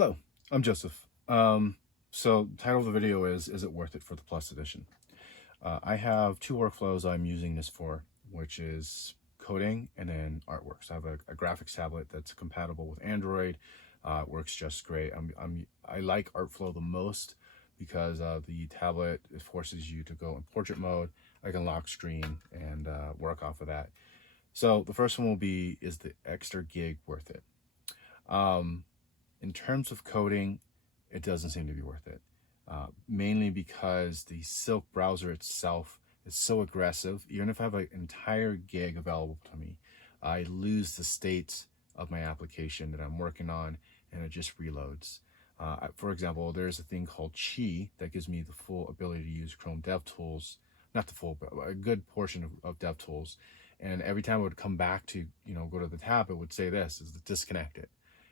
Hello, I'm Joseph. So title of the video is it worth it for the Plus Edition? I have two workflows I'm using this for, which is coding and then artwork. So I have a graphics tablet that's compatible with Android. It works just great. I like Artflow the most because the tablet, it forces you to go in portrait mode. I can lock screen and work off of that. So the first one will be, is the extra gig worth it? In terms of coding, it doesn't seem to be worth it. Mainly because the Silk browser itself is so aggressive. Even if I have an entire gig available to me, I lose the state of my application that I'm working on, and it just reloads. For example, there's a thing called Qi that gives me the full ability to use Chrome DevTools, not the full, but a good portion of DevTools. And every time I would come back to, go to the tab, it would say this, is disconnected.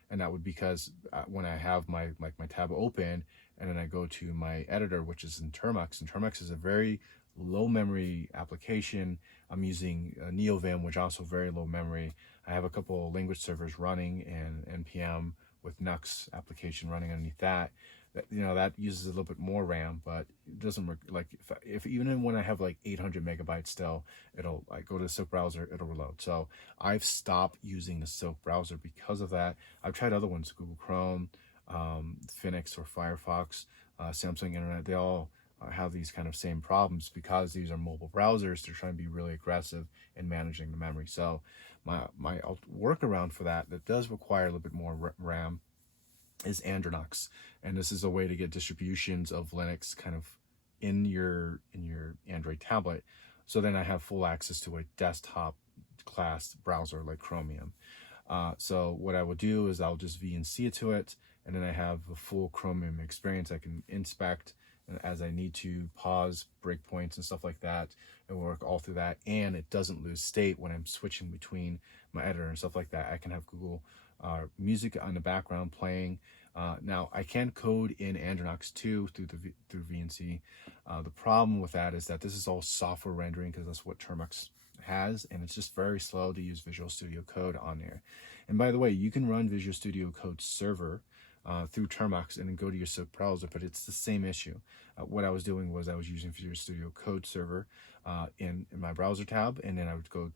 And that would because when I have my tab open and then I go to my editor, which is in Termux, and Termux is a very low memory application. I'm using NeoVim, which also very low memory. I have a couple of language servers running and npm with Nux application running underneath that. That uses a little bit more RAM, but it doesn't work. Like if even when I have like 800 megabytes still, it'll like go to the Silk browser, it'll reload. So I've stopped using the Silk browser because of that. I've tried other ones, Google Chrome, Phoenix or Firefox, Samsung Internet. They all have these kind of same problems because these are mobile browsers. They're trying to be really aggressive in managing the memory. So my workaround for that does require a little bit more RAM is Andronux, and this is a way to get distributions of Linux kind of in your Android tablet. So then I have full access to a desktop class browser like Chromium. So what I will do is I'll just VNC it to it, and then I have a full Chromium experience. I can inspect as I need to, pause, breakpoints and stuff like that, and work all through that. And it doesn't lose state when I'm switching between my editor and stuff like that. I can have Google music on the background playing. Now I can code in Andronux too through VNC. The problem with that is that this is all software rendering because that's what Termux has, and it's just very slow to use Visual Studio Code on there. And by the way, you can run Visual Studio Code server through Termux and then go to your Silk browser, but it's the same issue. What I was doing was I was using Visual Studio Code server in my browser tab, and then I would go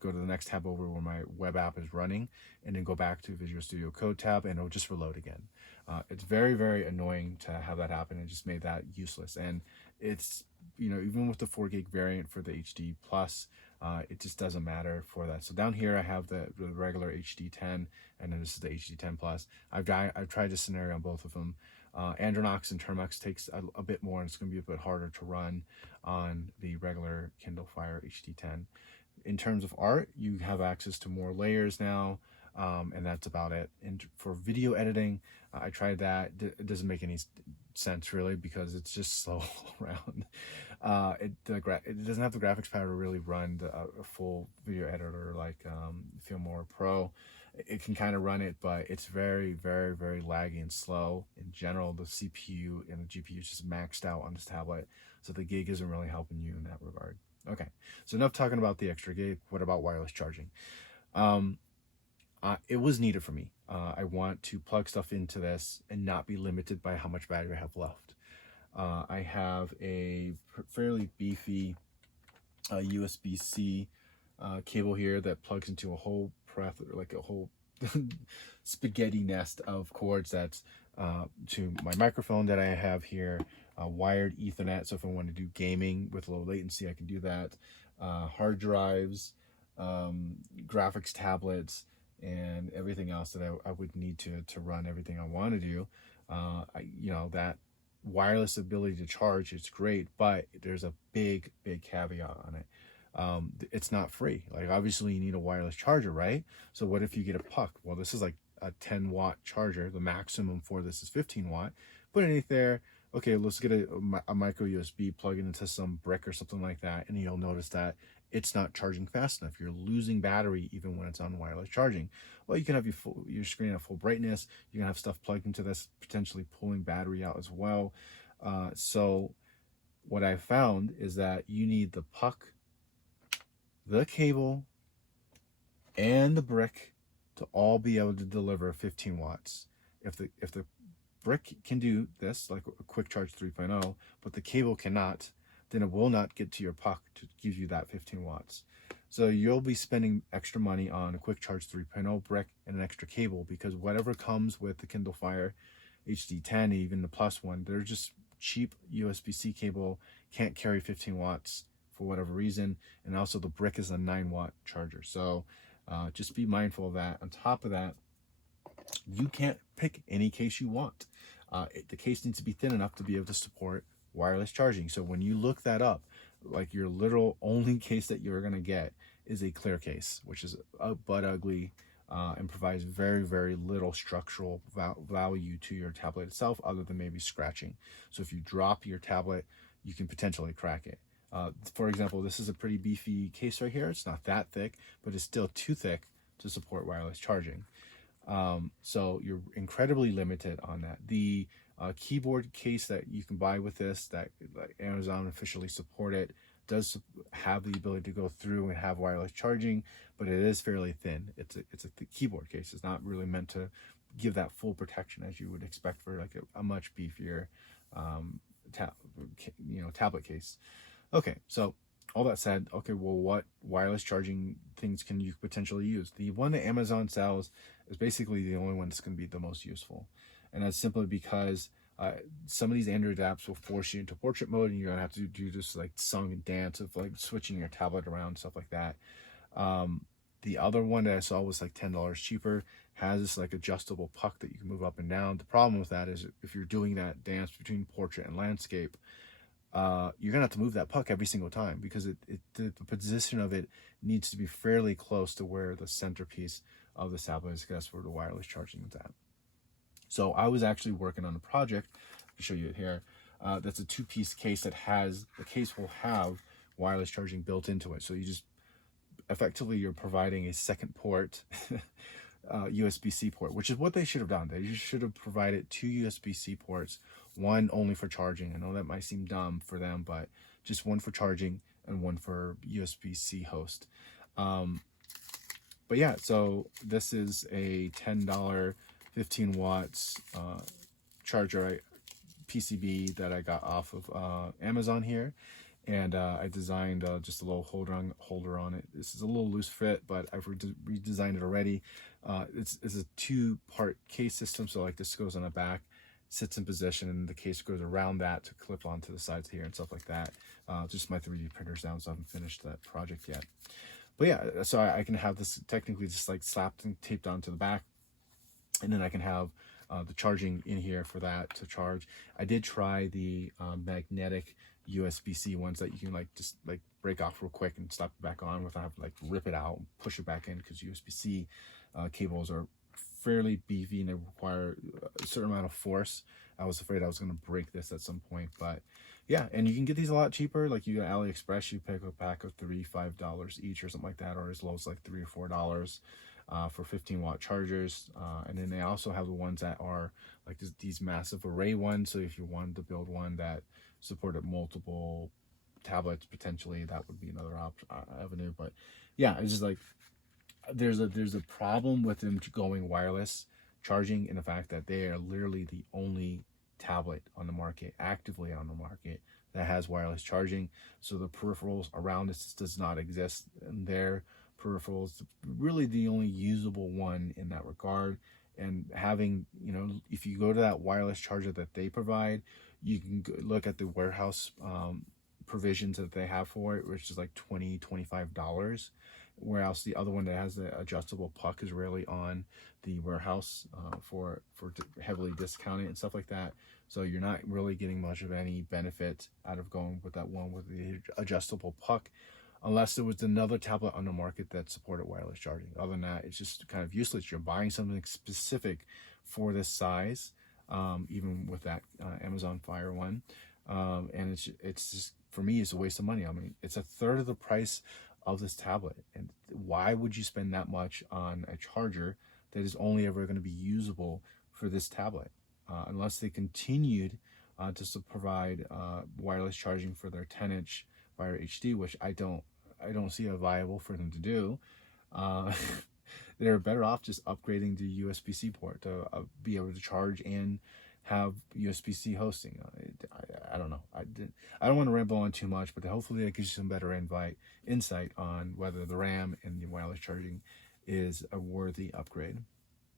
go to the next tab over where my web app is running, and then go back to Visual Studio Code tab, and it'll just reload again. It's very, very annoying to have that happen. It just made that useless. And it's, even with the 4 gig variant for the HD Plus, it just doesn't matter for that. So down here I have the regular HD10, and then this is the HD10 Plus. I've tried this scenario on both of them. Andronux and Termux takes a bit more, and it's going to be a bit harder to run on the regular Kindle Fire HD10. In terms of art, you have access to more layers now, and that's about it. And for video editing, I tried that. It doesn't make any sense really because it's just slow around. It doesn't have the graphics power to really run a full video editor like Filmora Pro. It can kind of run it, but it's very, very, very laggy and slow. In general, the CPU and the GPU is just maxed out on this tablet, so the gig isn't really helping you in that regard. Okay, so enough talking about the extra gig. What about wireless charging? It was needed for me. I want to plug stuff into this and not be limited by how much battery I have left. I have a fairly beefy USB-C cable here that plugs into a whole spaghetti nest of cords that's to my microphone that I have here, wired Ethernet, so if I want to do gaming with low latency I can do that, hard drives, graphics tablets, and everything else that I would need to run everything I want to do. That wireless ability to charge, it's great, but there's a big caveat on it. It's not free. Like obviously you need a wireless charger, right? So what if you get a puck? Well, this is like a 10-watt charger. The maximum for this is 15 watt. Put it there. Okay, let's get a micro USB, plug it into some brick or something like that, and you'll notice that it's not charging fast enough. You're losing battery even when it's on wireless charging. Well, you can have your screen at full brightness. You can have stuff plugged into this, potentially pulling battery out as well. So what I found is that you need the puck, the cable, and the brick to all be able to deliver 15 watts. If the brick can do this, like a quick charge 3.0, but the cable cannot, then it will not get to your puck to give you that 15 watts. So you'll be spending extra money on a quick charge 3.0 brick and an extra cable, because whatever comes with the Kindle Fire HD10, even the plus one, they're just cheap USB-C cable, can't carry 15 watts for whatever reason. And also the brick is a 9-watt charger. So just be mindful of that. On top of that, you can't pick any case you want. The case needs to be thin enough to be able to support wireless charging. So when you look that up, like your literal only case that you're going to get is a clear case, which is butt ugly and provides very, very little structural value to your tablet itself, other than maybe scratching. So if you drop your tablet, you can potentially crack it. For example, this is a pretty beefy case right here. It's not that thick, but it's still too thick to support wireless charging. So you're incredibly limited on that. The keyboard case that you can buy with this, that like Amazon officially support it, does have the ability to go through and have wireless charging, but it is fairly thin. It's a keyboard case. It's not really meant to give that full protection as you would expect for like a much beefier tablet case. Okay, so all that said, okay, well, what wireless charging things can you potentially use? The one that Amazon sells is basically the only one that's going to be the most useful. And that's simply because some of these Android apps will force you into portrait mode, and you're going to have to do this like song and dance of like switching your tablet around, stuff like that. The other one that I saw was like $10 cheaper, has this like adjustable puck that you can move up and down. The problem with that is if you're doing that dance between portrait and landscape, you're gonna have to move that puck every single time, because the position of it needs to be fairly close to where the centerpiece of the tablet is. That's where the wireless charging is at. So I was actually working on a project, I can show you it here, that's a 2-piece case that has, the case will have wireless charging built into it. So you just, effectively you're providing a second port, USB-C port, which is what they should have done. They just should have provided 2 USB-C ports, one only for charging. I know that might seem dumb for them, but just one for charging and one for USB-C host. But yeah, so this is a $10, 15 watts charger PCB that I got off of Amazon here. And I designed just a little holder on it. This is a little loose fit, but I've redesigned it already. It's a 2-part case system, so like this goes on the back, sits in position, and the case goes around that to clip onto the sides here and stuff like that. Just my 3D printer's down, so I haven't finished that project yet. But yeah, so I can have this technically just like slapped and taped onto the back, and then I can have the charging in here for that to charge. I did try the magnetic USB-C ones that you can like just like break off real quick and slap it back on without having to like rip it out and push it back in, because USB-C cables are fairly beefy and they require a certain amount of force. I was afraid I was going to break this at some point, but yeah, and you can get these a lot cheaper. Like you go to AliExpress, you pick a pack of $5 each or something like that, or as low as like $3 or $4 for 15-watt chargers. And then they also have the ones that are like these massive array ones. So if you wanted to build one that supported multiple tablets, potentially that would be another avenue. But yeah, it's just like there's a problem with them going wireless charging in the fact that they are literally the only tablet on the market, actively on the market, that has wireless charging. So the peripherals around this does not exist, and their peripherals really the only usable one in that regard. And having, you know, if you go to that wireless charger that they provide, you can look at the warehouse provisions that they have for it, which is like $20-25, whereas the other one that has the adjustable puck is rarely on the warehouse for heavily discounted and stuff like that. So you're not really getting much of any benefit out of going with that one with the adjustable puck, unless there was another tablet on the market that supported wireless charging. Other than that, it's just kind of useless. You're buying something specific for this size, even with that Amazon Fire one, and it's just, for me, it's a waste of money. I mean, it's a third of the price of this tablet, and why would you spend that much on a charger that is only ever going to be usable for this tablet, unless they continued to provide wireless charging for their 10-inch Fire HD, which I don't see a viable for them to do. they're better off just upgrading the USB-C port to be able to charge and have USB-C hosting. I don't know. I don't want to ramble on too much, but hopefully that gives you some better insight on whether the RAM and the wireless charging is a worthy upgrade.